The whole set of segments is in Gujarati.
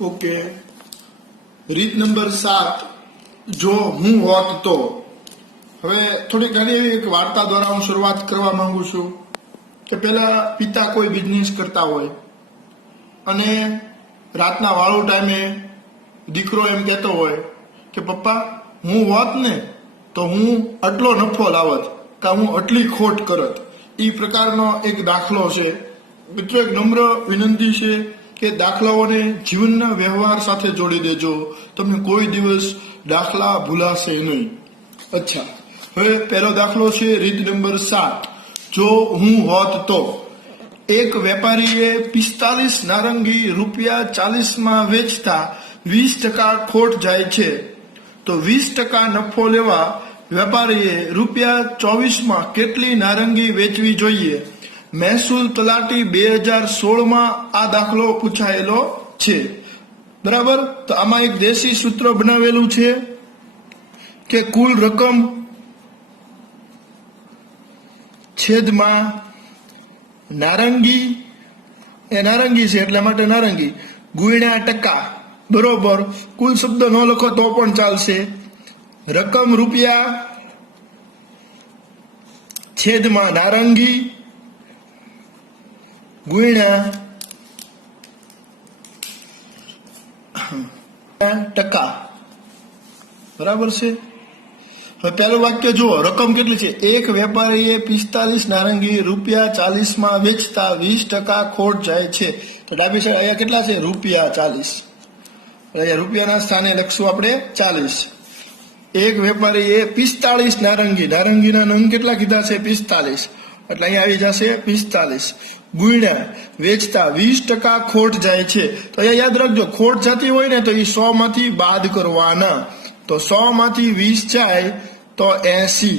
ओके। રીત નંબર 7, જો હું હોત તો। હવે થોડી ઘણી એવી એક વાર્તા દ્વારા હું શરૂઆત કરવા માંગુ છું કે પેલા પિતા કોઈ બિઝનેસ કરતા હોય અને રાતના વાળું ટાઈમે દીકરો એમ કહેતો હોય કે પપ્પા હું હોત ને તો હું આટલો નફો લાવત કે હું આટલી ખોટ કરત। એ પ્રકારનો એક દાખલો છે। મિત્રો, એક નમ્ર વિનંતી છે કે દાખલાઓને જીવનના વ્યવહાર સાથે જોડી દેજો, તમને કોઈ દિવસ દાખલા ભૂલાશે નહીં। અચ્છા, હવે પહેલો દાખલો છે રીત નંબર 7, જો હું હોત તો। એક વેપારીએ 45 નારંગી ₹40 વેચતા 20% ખોટ જાય છે, તો 20% નફો લેવા વેપારીએ ₹24 કેટલી નારંગી વેચવી જોઈએ? મહેસૂલ તલાટી 2016 આ દાખલો પૂછાયેલો છે, બરાબર। તો આમાં એક દેશી સૂત્ર બનાવેલું છે કે કુલ રકમ છેદમાં નારંગી, એ નારંગી છે એટલા માટે નારંગી, ગુણ્યા ટકા, બરોબર। કુલ શબ્દ ન લખો તો પણ ચાલશે। રકમ રૂપિયા છેદમાં નારંગી ગુણ્યા ટકા, બરાબર છે। હવે પહેલું વાક્ય જુઓ, રકમ કેટલી છે? એક વેપારીએ 45 નારંગી ₹40 વેચતા 20% ખોટ જાય છે, તો ડાબી સાઈડ અહીંયા કેટલા છે? ₹40। અહીંયા રૂપિયાના સ્થાને લખશું આપણે 40। એક વેપારીએ 45 નારંગીના નંગ કેટલા કીધા છે? 45, એટલે અહીંયા આવી જશે 45 ગુણ્યા વેચતા 20% ખોટ જાય છે, તો અહીંયા યાદ રાખજો ખોટ જતી હોય ને તો એ 100 માંથી બાદ કરવાના, તો 100 માંથી 20 જાય તો 80,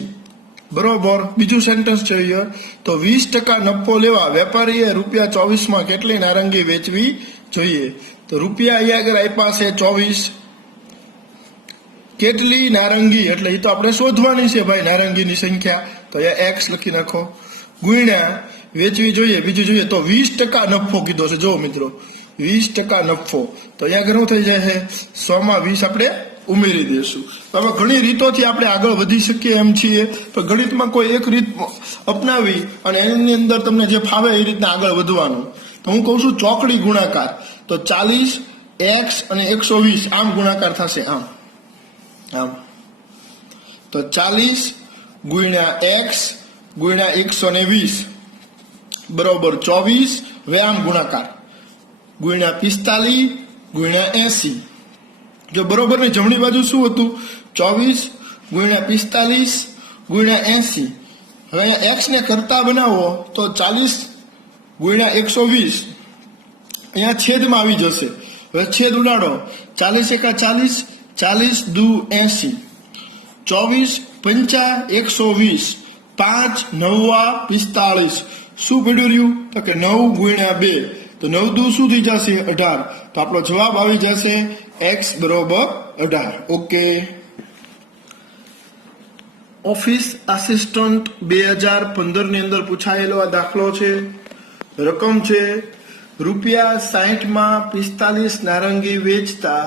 બરોબર। બીજું સેન્ટેન્સ જોઈએ તો 20% નફો લેવા વેપારીએ ₹24 કેટલી નારંગી વેચવી જોઈએ? તો રૂપિયા અહીંયા આગળ આપ્યા છે 24, કેટલી નારંગી એટલે એ તો આપણે શોધવાની છે ભાઈ, નારંગીની સંખ્યા, તો અહીંયા x લખી નાખો, ગુણ્યા વેચવી જોઈએ, બીજું જોઈએ તો 20% નફો કીધો છે। જો મિત્રો 20% નફો, તો અહીંયા ઘણું થઈ જાય 100 માં 20 આપણે ઉમેરી દઈશું। હવે ઘણી રીતોથી આપણે આગળ વધી શકીએ એમ છીએ, તો ગણિતમાં કોઈ એક રીત અપનાવી અને એની અંદર તમને જે ફાવે એ રીતના આગળ વધવાનું। તો હું કહું છું ચોકડી ગુણાકાર, તો 40 x અને 120 આમ ગુણાકાર થશે, આમ આમ, તો 40 ગુણ્યા x ગુણ્યા 120 બરોબર 24, હવે આમ ગુણાકાર ગુણ્યા 45 ગુણ્યા 80, જો બરોબર ને જમણી બાજુ શું હતું? 24 ગુણ્યા 45 ગુણ્યા 80। હવે અહીંયા x ને કરતા બનાવો તો 40 ગુણ્યા 120 અહીંયા છેદમાં આવી જશે, હવે છેદ ઉડાડો, 40 એકા 40, 40 દુ 80, 24 પંચા 120, 5 નવા 45, શું પડ્યું રહ્યું? તો કે 9 ગુણ્યા 2, તો 9 દુ શું થઈ જશે? 18, તો આપણો જવાબ આવી જશે x બરોબર 18। ઓકે। ઓફિસ આસિસ્ટન્ટ 2015 ની અંદર પૂછાયેલો આ દાખલો છે। રકમ છે ₹60 45 નારંગી વેચતા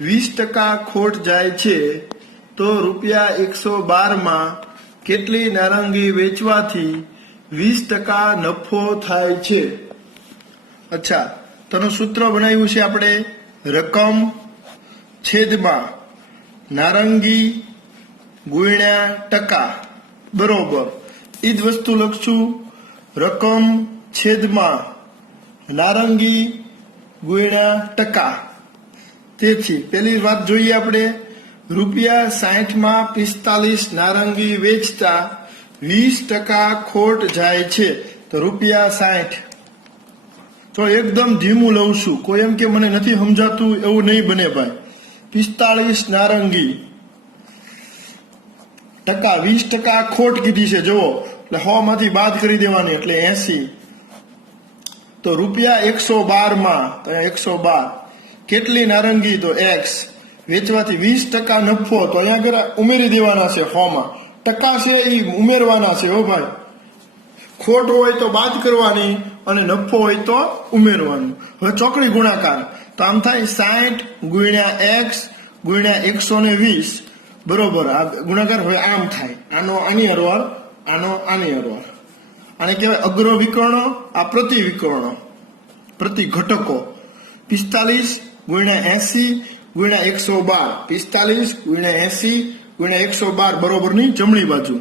20% ખોટ જાય છે, તો ₹112 કેટલી નારંગી વેચવાથી 20% નફો થાય છે? અચ્છા, તેનું સૂત્ર બનાવ્યું છે આપણે રકમ છેદમાં નારંગી ગુણ્યા ટકા, બરોબર। એ જ વસ્તુ લખશું, રકમ છેદમાં નારંગી ગુણ્યા ટકા। તેથી પેલી વાત જોઈએ આપણે, ₹60 45 નારંગી વેચતા 20% ખોટ જાય છે, તો ₹60, તો એકદમ ધીમું લઉં છું, કોઈ એમ કે મને નથી સમજાતું એવું નહીં બને ભાઈ। 45 નારંગી ટકા 20% ખોટ કીધી છે, જુઓ, એટલે 100 માંથી બાદ કરી દેવાની એટલે 80, તો ₹112 તો 112 કેટલી નારંગી? તો x, વેચવાથી 20% નફો, તો અહીંયા આગળ ઉમેરી દેવાના છે 100 માં, ટકા છે એ ઉમેરવાના છે હો ભાઈ, ખોટ હોય તો બાદ કરવાની, અને નફો હોય તો ઉમેરવાનું. હવે ચોકડી ગુણાકાર, તો આમ થાય 60 ગુણ્યા x ગુણ્યા 120 બરોબર. આ ગુણાકાર હવે આમ થાય, આનો આની હરવાર, આનો આની હરવાર. આને કહેવાય અગ્ર વિકર્ણો, આ પ્રતિ વિકર્ણો, પ્રતિ ઘટકો. 45 ગુણ્યા 80 ગુણ્યા 112, 45 ગુણ્યા 80 ગુણ્યા 112 બરોબરની જમણી બાજુ.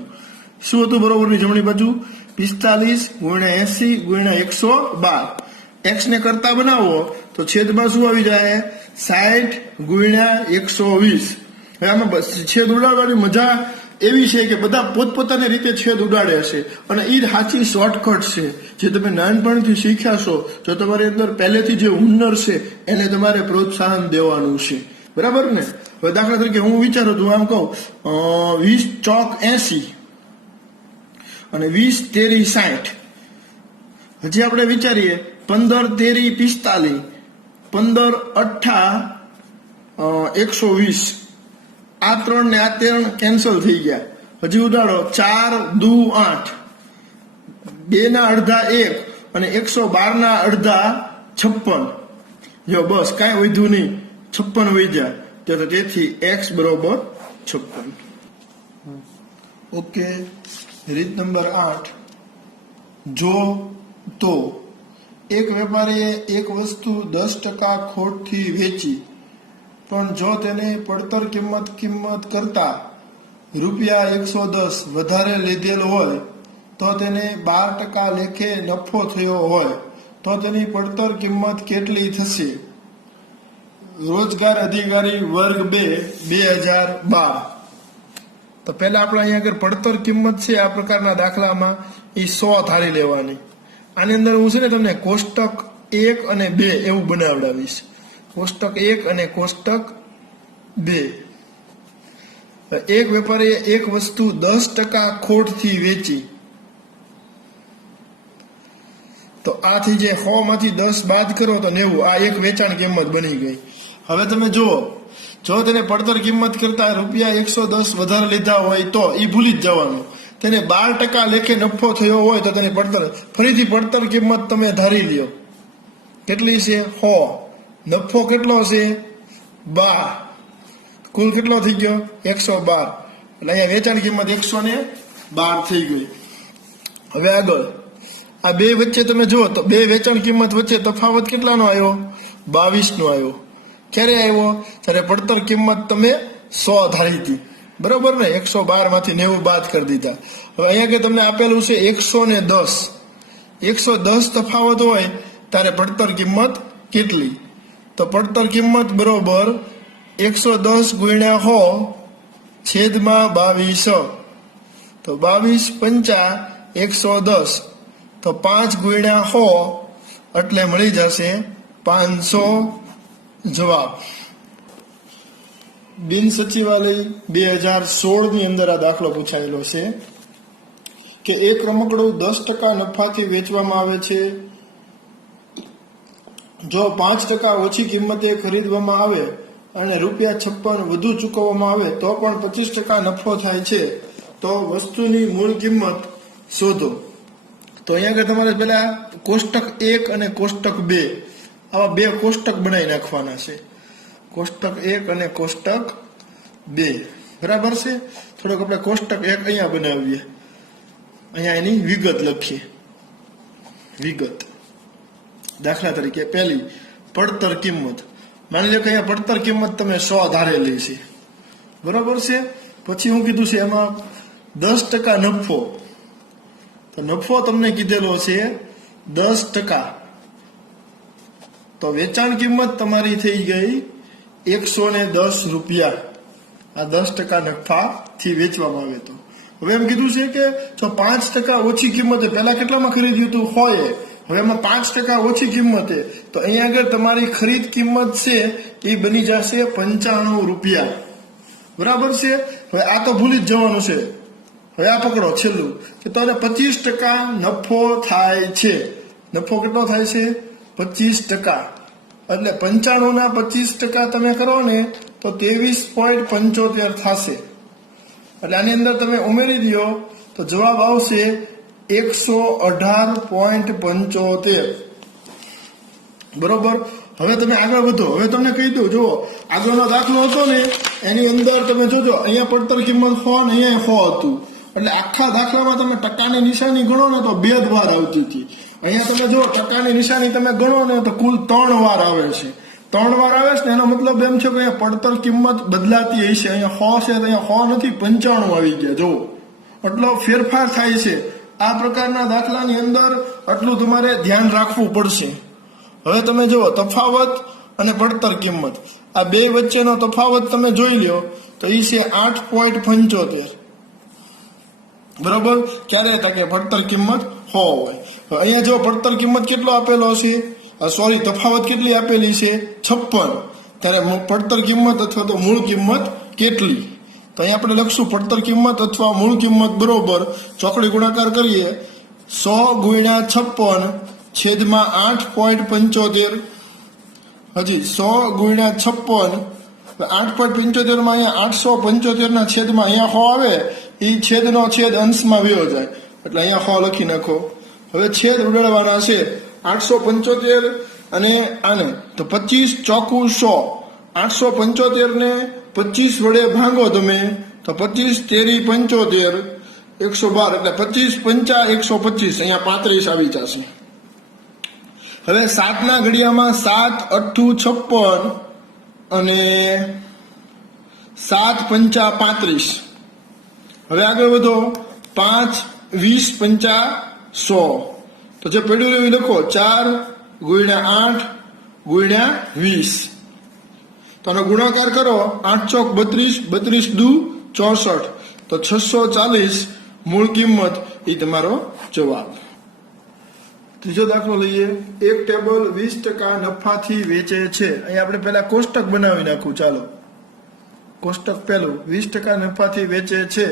શું હતું બરોબરની જમણી બાજુ? 45 ગુણ્યા 80 ગુણ્યા 112. x ને કરતા બનાવો તો છેદમાં શું આવી જાય? 60 ગુણ્યા 120. હવે આમાં છેદ ઉડાડવાની મજા એવી છે કે બધા પોતપોતાની રીતે છેદ ઉડાડે છે, અને એ જ સાચી શોર્ટકટ છે જે તમે નાનપણથી શીખ્યા છો. જો તમારી અંદર પહેલેથી જે હુનર છે એને તમારે પ્રોત્સાહન દેવાનું છે, બરાબર ને? હવે દાખલા તરીકે હું વિચારું છું, આમ કહું 20 ચોક 80 અને 20 તેરી 60. હજી આપણે વિચારીએ 15 તેરી 45, 15 અઠ્ઠા 120. આ 3 ને આ 3 કેન્સલ થઈ ગયા. હજી ઉડાડો 4 દુ 8, 2 ના અડધા 1 અને 112 ના અડધા 56. જો બસ કાંઈ વધ્યું નહીં, 56 વધ્યા. તેથી x બરોબર 56. ઓકે. રીત નંબર 8. જો તો એક વેપારીએ એક વસ્તુ 10% ખોટથી વેચી, પણ જો તેને પડતર કિંમત કરતા રૂપિયા 110 વધારે લીધેલ હોય તો તેને 12% લેખે નફો થયો હોય તો તેની પડતર કિંમત કેટલી થશે? રોજગાર અધિકારી વર્ગ 2 2012. તો પહેલા આપણે અહીંયા આગળ પડતર કિંમત છે આ પ્રકારના દાખલામાં એ 100 ધારી લેવાની. આની અંદર હું છે ને તમને કોષ્ટક 1 અને 2 એવું બનાવડાવીશ. કોષ્ટક 1 અને કોષ્ટક 2. એક વેપારીએ એક વસ્તુ 10% ખોટથી વેચી, તો આથી જે 100 માંથી 10 બાદ કરો તો 90. આ એક વેચાણ કિંમત બની ગઈ. હવે તમે જુઓ, જો તેને પડતર કિંમત કરતા રૂપિયા 110 વધારે લીધા હોય તો એ ભૂલી જ જવાનું. તેને 12% લેખે નફો થયો હોય તો તેની ફરીથી પડતર કિંમત તમે ધારી લ્યો. કેટલી છે? 100. નફો કેટલો છે? 12. કુલ કેટલો થઈ ગયો? 112. એટલે અહીંયા વેચાણ કિંમત 112 થઈ ગઈ. હવે આગળ આ બે વચ્ચે તમે જુઓ તો બે વેચાણ કિંમત વચ્ચે તફાવત કેટલાનો આવ્યો? 22 નો આવ્યો. ક્યારે આવ્યો? ત્યારે પડતર કિંમત તમે 100 ધારી હતી, બરોબર ને? 112 માંથી 90 બાદ કરી દીધા. હવે અહીંયા કે તમને આપેલું છે 110. 110 તફાવત હોય ત્યારે પડતર કિંમત કેટલી? તો પડતર કિંમત બરોબર 110 ગુણ્યા 100 છેદમાં 22. તો 22 પંચા 110, તો 5 ગુણ્યા 100 એટલે મળી જશે 500 જવાબ. બિન સચિવાલય 2016 ની અંદર આ દાખલો પૂછાયેલો છે કે એક રમકડું 10% નફાથી વેચવામાં આવે છે. જો 5% ઓછી કિંમતે ખરીદવામાં આવે અને રૂપિયા 56 વધુ ચૂકવવામાં આવે તો પણ 25% નફો થાય છે, તો વસ્તુની મૂળ કિંમત શોધો. તો અહીંયા આગળ તમારે પેલા કોષ્ટક 1 અને કોષ્ટક 2 આવા બે કોષ્ટક બનાવી નાખવાના છે. કોષ્ટક 1 અને કોષ્ટક 2, બરાબર છે? થોડોક આપણે કોષ્ટક 1 અહીંયા બનાવીએ, અહીંયા એની વિગત લખીએ. વિગત દાખલા તરીકે પહેલી પડતર કિંમત. માની લો કે અહીંયા પડતર કિંમત તમે 100 ધારેલી છે, બરાબર છે? પછી હું કીધું છે એમાં 10% નફો. તો નફો તમને કીધેલો છે 10%. તો વેચાણ કિંમત તમારી થઈ ગઈ 110 રૂપિયા. આ 10% નફાથી વેચવામાં આવે તો. હવે એમ કીધું છે કે જો 5% ઓછી કિંમતે, પહેલા કેટલામાં ખરીદ્યું હતું? 100. હવે એમાં 5% ઓછી કિંમતે, તો અહીંયા આગળ તમારી ખરીદ કિંમત છે એ બની જશે 95 રૂપિયા, બરાબર છે? હવે આ તો ભૂલી જ જવાનું છે. હવે આ પકડો છેલ્લું કે તો 25% નફો થાય છે. નફો કેટલો થાય છે? 25%. એટલે 95 ના 25% તમે કરો ને તો 23.75 થશે. એટલે આની અંદર તમે ઉમેરી દો તો જવાબ આવશે 118.75 બરોબર. હવે તમે આગળ વધો. હવે તમને કહી દઉં, જુઓ આગળનો દાખલો હતો ને એની અંદર તમે જોજો અહીંયા પડતર કિંમત 100 ને અહીંયા 100 હતું, એટલે આખા દાખલામાં તમે ટકાની નિશાની ગણો ને તો 2 વાર આવતી હતી. અહીંયા તમે જો ટકાની નિશાની તમે ગણો ને તો કુલ 3 વાર આવે છે. 3 વાર આવે છે ને એનો મતલબ એમ છે કે અહીંયા પડતર કિંમત બદલાતી હશે. અહીંયા 100 છે તો અહીંયા 100 નથી, 95 આવી ગયા. જુઓ એટલો ફેરફાર થાય છે. આ પ્રકારના દાખલાની અંદર આટલું તમારે ધ્યાન રાખવું પડશે. હવે તમે જુઓ તફાવત અને પડતર કિંમત, આ બે વચ્ચેનો તફાવત તમે જોઈ લો તો એ છે 8.75 બરોબર. ક્યારે કે પડતર કિંમત 100 હોય. અહીંયા જો પડતર કિંમત કેટલો આપેલો છે, સોરી તફાવત કેટલી આપેલી છે 56, ત્યારે પડતર કિંમત અથવા તો મૂળ કિંમત કેટલી? તો અહીંયા આપણે લખશું પડતર કિંમત અથવા મૂળ કિંમત બરોબર ચોકડી ગુણાકાર કરીએ 100 ગુણ્યા 56 છેદમાં 8.75. હજી 100 ગુણ્યા 56 8.75 માં અહીંયા 875 ના છેદમાં અહીંયા 100 આવે, એ છેદનો છેદ અંશમાં વયો જાય એટલે અહીંયા 100 લખી નાખો. હવે છેદ ઉડાડવાના છે 875 અને આને, તો 25 ચોકું 100. 875 ને 25 વડે ભાંગો તમે તો 25 તેરી 75 112 એટલે 25 પંચા 125, અહીંયા 35 આવી જશે. હવે 7 ના ઘડિયામાં 7 8 56 અને 7 પંચા 35. હવે આગળ વધો 5 20 પંચા 100. તો જે પડ્યું રહ્યું લખો 4 ગુણ્યા 8 ગુણ્યા 20. તો આનો ગુણાકાર કરો 8 ચોક 32, 32 દુ 64, તો 640 મૂળ કિંમત એ તમારો જવાબ. ત્રીજો દાખલો લઈએ. એક ટેબલ 20% નફાથી વેચે છે. અહીંયા આપણે પહેલા કોષ્ટક બનાવી નાખું. ચાલો કોષ્ટક પહેલું 20% નફાથી વેચે છે.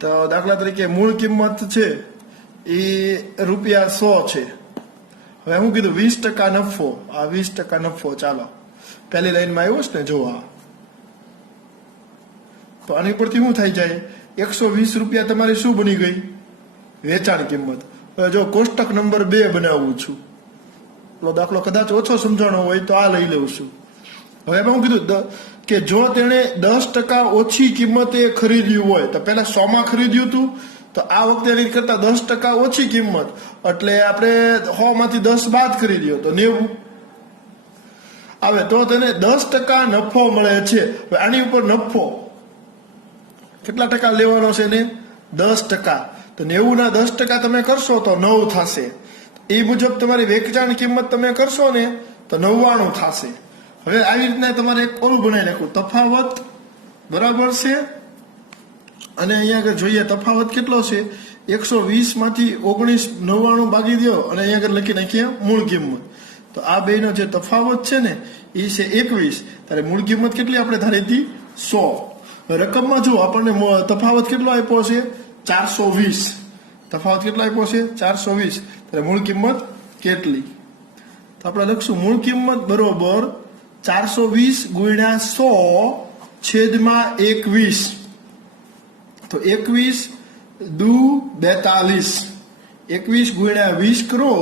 તો દાખલા તરીકે મૂળ કિંમત છે એ રૂપિયા 100 છે. હવે હું કીધું 20% નફો, આ 20% નફો. ચાલો પહેલી લાઈનમાં આવ્યો છે ને, જો આ તો આની પરથી શું થાય જાય 120 રૂપિયા તમારી શું બની ગઈ વેચાણ કિંમત. હવે જો કોષ્ટક નંબર 2 બનાવું છું, તો દાખલો કદાચ ઓછો સમજાણો હોય તો આ લઈ લઉં છું. હવે એમાં હું કીધું કે જો તેણે 10% ઓછી કિંમતે ખરીદ્યું હોય, તો પહેલા 100 માં ખરીદ્યું હતું, તો આ વખતે એની કરતા 10% ઓછી કિંમત, એટલે આપણે 100 માંથી 10 બાદ કરી દો તો 90 આવે, તો તેને 10% નફો મળે છે. હવે આની ઉપર નફો કેટલા ટકા લેવાનો છે ને 10%. તો 90 ના 10% તમે કરશો તો 9 થશે. એ મુજબ તમારી વેચાણ કિંમત તમે કરશો ને તો 99 થશે. હવે આવી રીતના તમારે એક ઓલું બનાવી નાખવું, તફાવત બરાબર છે. અને અહીંયા આગળ જોઈએ તફાવત કેટલો છે 120 માંથી 19.99 ભાગી દો અને અહીંયા આગળ લખી નાખીએ મૂળ કિંમત. તો આ બેનો જે તફાવત છે ને એ છે 21, ત્યારે મૂળ કિંમત કેટલી આપણે ધારી હતી 100. રકમમાં જો આપણને તફાવત કેટલો આપ્યો છે 420. તફાવત કેટલો આપ્યો છે 420, ત્યારે મૂળ કિંમત કેટલી? તો આપણે લખશું મૂળ કિંમત બરોબર 420 ગુણ્યા 100 છેદમાં 21. તો 21 દુ 42, 21 ગુણ્યા 20 કરો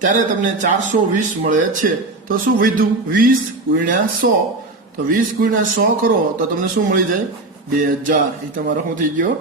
ત્યારે તમને 420 મળે છે. તો શું વધ્યું 20 ગુણ્યા 100, તો 20 ગુણ્યા 100 કરો તો તમને શું મળી જાય 2000. એ તમારો શું થઈ ગયો